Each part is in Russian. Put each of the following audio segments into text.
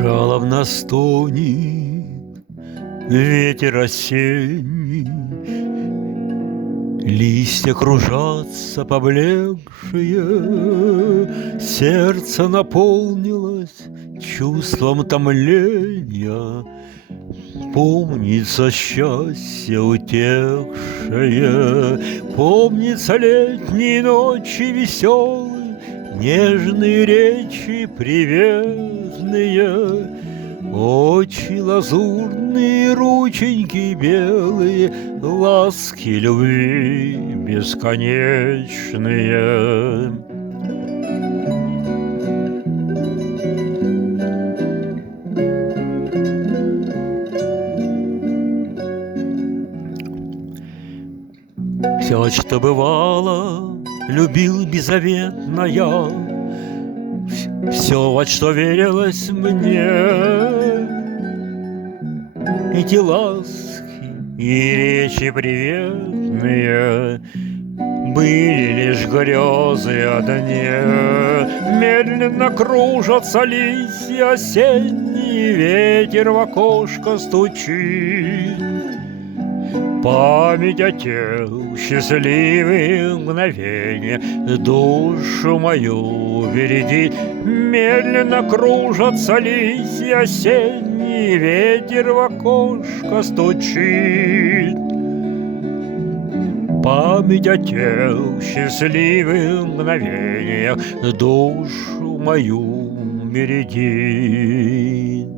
Жалобно стонет ветер осенний, листья кружатся поблекшие, сердце наполнилось чувством томления. Помнится счастье утекшее, помнится летние ночи веселые, нежные речи приветные, очи лазурные, рученьки белые, ласки любви бесконечные. Все, что бывало, любил беззаветно я, все, во что верилось мне. Эти ласки и речи приветные были лишь грезы о дне. Медленно кружатся листья осенние, ветер в окошко стучит. Память о тех счастливых мгновениях душу мою бередит. Медленно кружатся листья осенние, ветер в окошко стучит. Память о тех счастливых мгновениях душу мою бередит.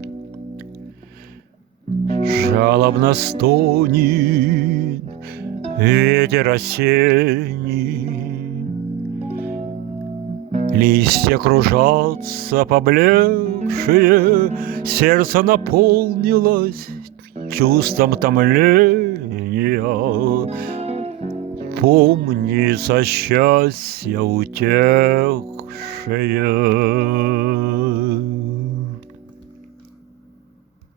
Жалобно стонет ветер осенний, листья кружатся поблекшие, сердце наполнилось чувством томления. Помнится счастье утекшее.